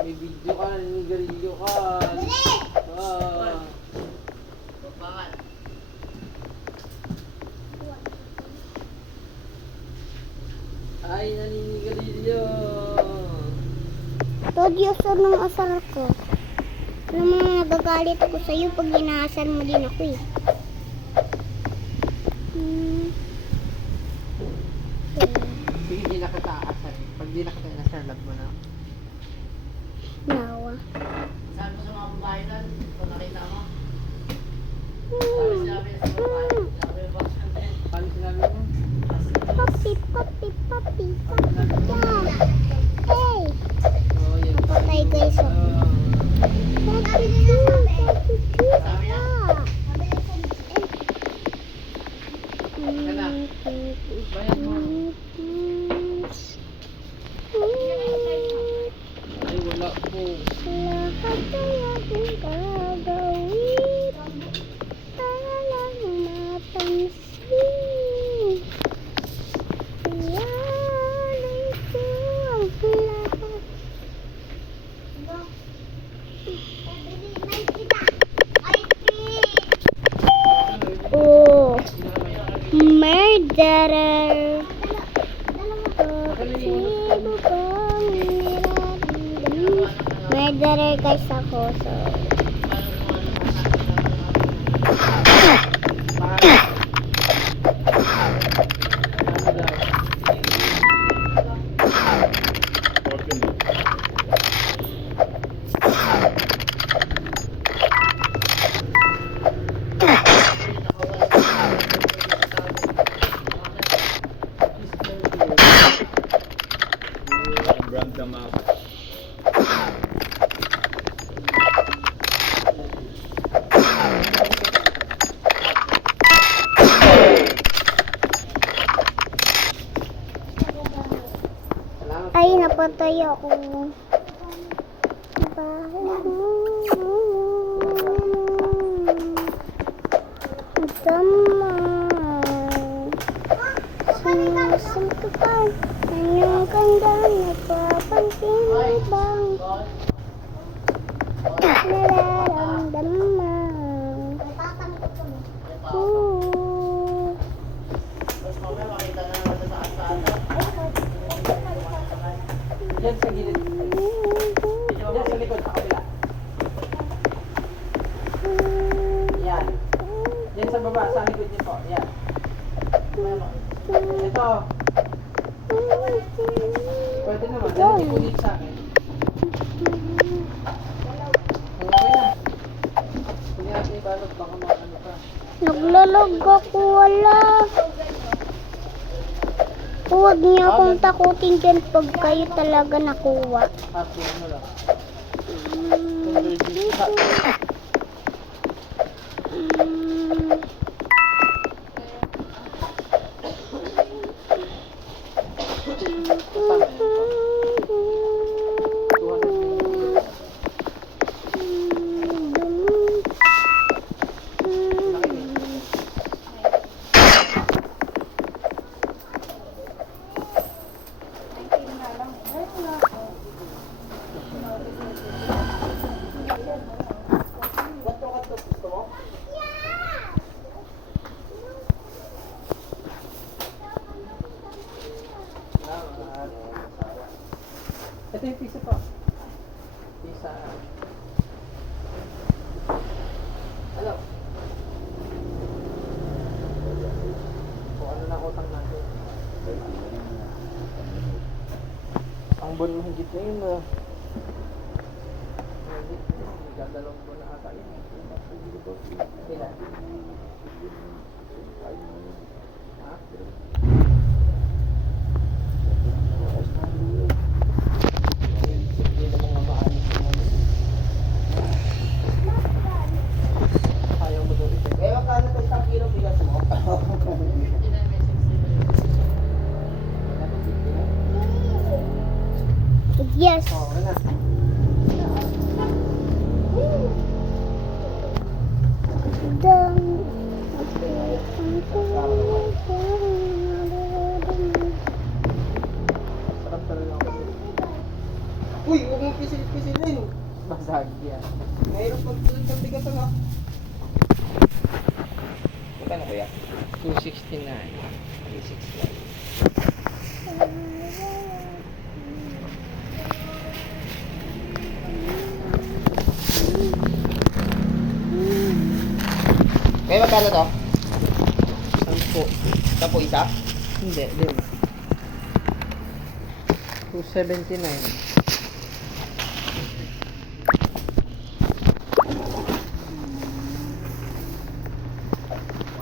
May video ka, naninigarilyo ka. Ah. Bakit? Ay, naninigarilyo. Todyoso ng asal ko. Alam mo, nagagalit ako sa'yo pag inaasal mo din ako eh. Sige, di na kita asal. Pag di na kita inasal, love mo na. Nawa. Sabi mo sa mga babae nun, kung nakita mo. Sabi sinabi sa babae, sabi mo ba? Paano sinabi mo? Papi, papi, papi, papi. Yan. Hey! Oh, yan Patay guys, oh. Papi, papi, Sabi niya? Bayan mo. Ay, wala po. Lahat ay aking gagawin para lang mapansin. Ialay ko ang lahat. Oh, murderer. Sino bang niraramdaman? Murderer guys ako, so Ano daw? Brand them out. Salamat. ay napatay ako. Tama. Sinusuntukan ang iyong ganda, napapansin mo bang nararamdaman? Ooh. Tapos mamaya makita na naman sa saan. Yan sa gilid. Yan sa likod, sa kabila. Yan. Yan sa baba, sa likod niyo po. Yan. Ito. Pwede naman. Dali po dito sa akin. Okay na. Hindi natin ibalot. Baka makano ka. Naglalag ako, wala. Huwag niyo akong takutin dyan pag kayo talaga nakuha. Happy ano lang. Ito yung pizza po. Pizza. Hello. Kung ano na utang natin. Ang buwan mo higit na yun ah. Dadalawang buwan na ata yun. Ilan? Ha? Hindi na mga maalis na naman. Ayaw mo doon ito. Eh, magkano ito isang kilo bigas mo? Yes. Oo, wala. Dang. Sarap talaga ako. Uy, huwag mong pisil-pisilin. Basag yan. Mayroon pagpulot ng bigas na. Magkano kuya? 269. 369. Kaya magkano to? 10. 10 isa? Hindi, 5. 279.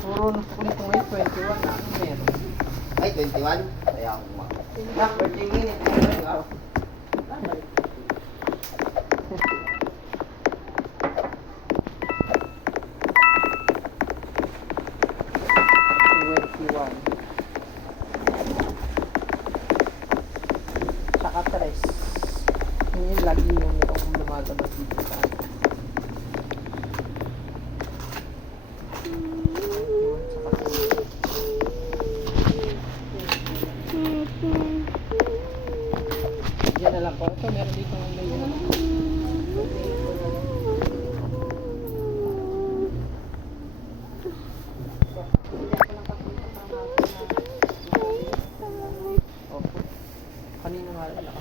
Puro na ulit ko ngayon, 21 na. Ano meron? Ay, 21? Kaya ako mga. Nak, birthday mo yun eh. Saka 3. Yun yung lagi yung mukhang lumalabas dito sa akin. Saka 3. Yan na lang po. Ito meron dito ng layer. Opo. Kanina nga lang ako.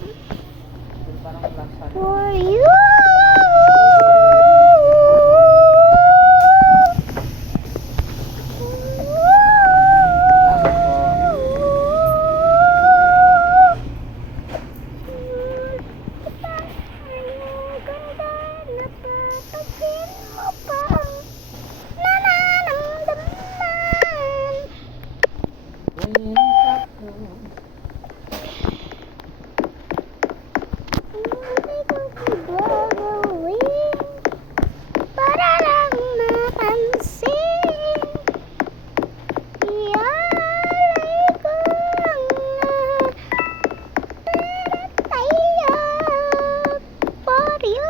Parang lasa. For you. Dapat po. When Para lang mapansin, ialay ko lang na tayo for you.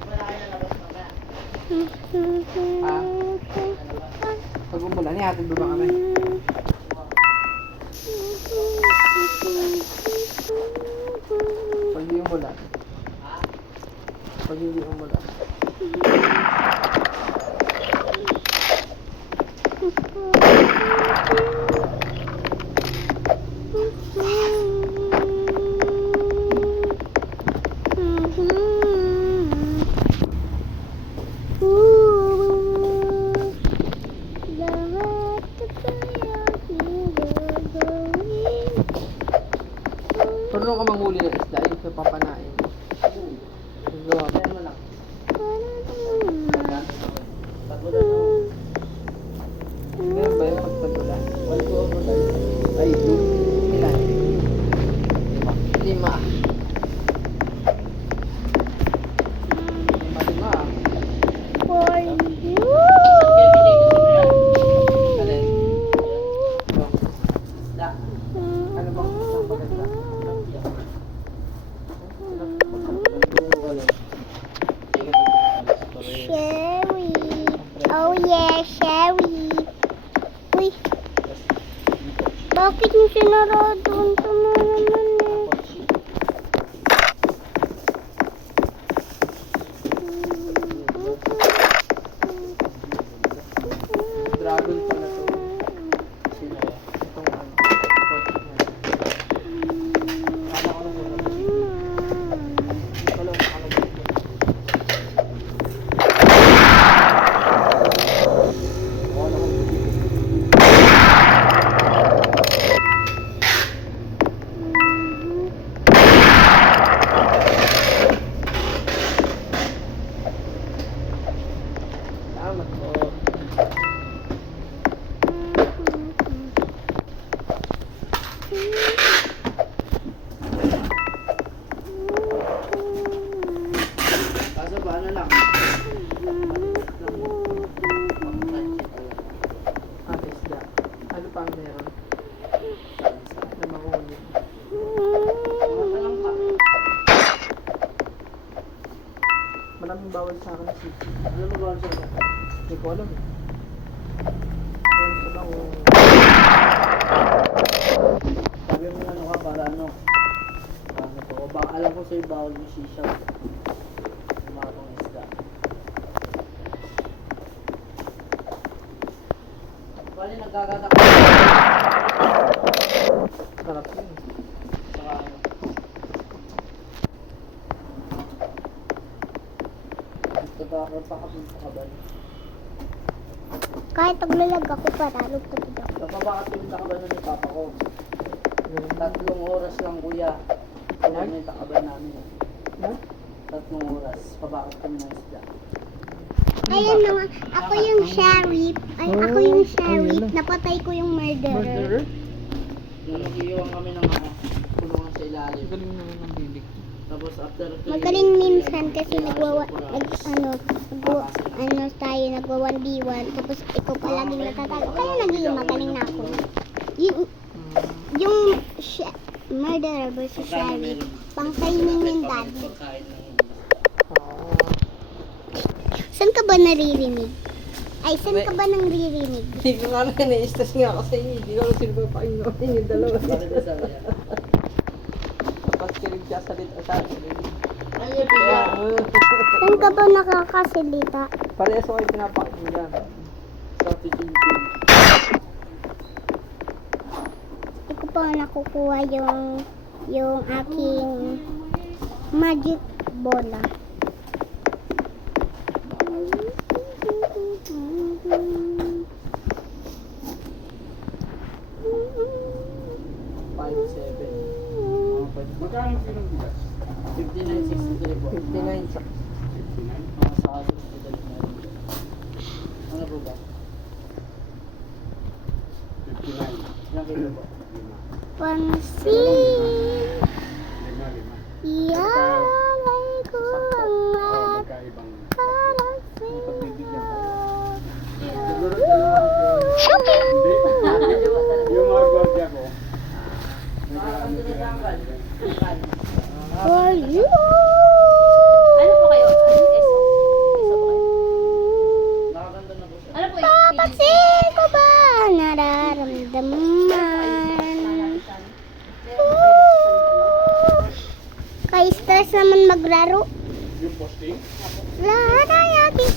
Wala kayo lalabas mamaya. pag umulan, ihatid ba kami? Pag hindi umulan. Pag hindi umulan. Marunong ka manghuli ng isda, yung sa papanain. Gawa mo. Kaya mo lang. Meron ba yung pagtagulan? Ay, Ilan? 5. 5. 5. For you. Alin? Ito. Ano bang isang maganda? Sherry. Oh yeah, Sherry. Uy, bakit yung sinarado? Ang tama naman eh. Dragon pala to. Itong ano. Kala ko nung una. Hindi pala nakalagay dito. Salamat po. kaso ba ano lang? Ah, isda. Ano pa ang meron. Na mahuli. Matalang ka. Maraming bawal sa akin si Ano mo ba siya? Hindi ko alam eh. Meron sa bang Sabi mo ano ka para ano? Ano po? Ba alam ko sa'yo bawal yung shisha. Yung mga pang isda. Bali nagkagatak. sarap yun. Saka ano? Gusto ba ako pakapunta ka ba? Kahit paglalag ako, paralog ko dito. Napapakapunta ka ba na ni Papa ko? Ganun. 3 oras lang kuya. Kailan yung takaban namin eh. Ha? 3 oras. Pabakit kami ng isda. Ayun na nga, ako yung sheriff. Ay, ako yung sheriff. Napatay ko yung murderer. Murderer? Nung nag-iwan kami ng ano, kulungan sa ilalim. Galing naman ng bilig. Tapos after 2 Magaling minsan kasi nagwa 1v1, tapos ikaw palaging natatago. Kaya naging magaling na ako. Yung murderer versus sheriff, pangkainin yung daddy. Pagkain ng Saan ka ba naririnig? Ay, saan ka ba nang ririnig? Hindi ko nga na-stress nga ako sa inyo. Hindi ko alam sino ba pakinggan yung dalawa. Bakit ba sabi yan? Tapos kilig siya sa akin. Ay, pila. Saan ka ba nakakasalita? Parehas ko kayo pinapakinggan. Sa titingin. Hindi ko pa nakukuha yung aking magic bola. Magkano kilo bigas? 59.63 po. 59 sa 59? Mga sa 63 na rin. Ano po ba? 59. Ilang kilo po? Pansin, Lima. iyalay ko ang Magkaibang. para sa'yo. siguro dalawang Hindi. Yung mga gwardiya ko. For you. Ano po kayo? Ano SO? SO po kayo? Nakaganda na po siya. Ano po yung Papansin ko ba nararamdaman? Kay stress naman maglaro. Yung posting. Lahat ay ating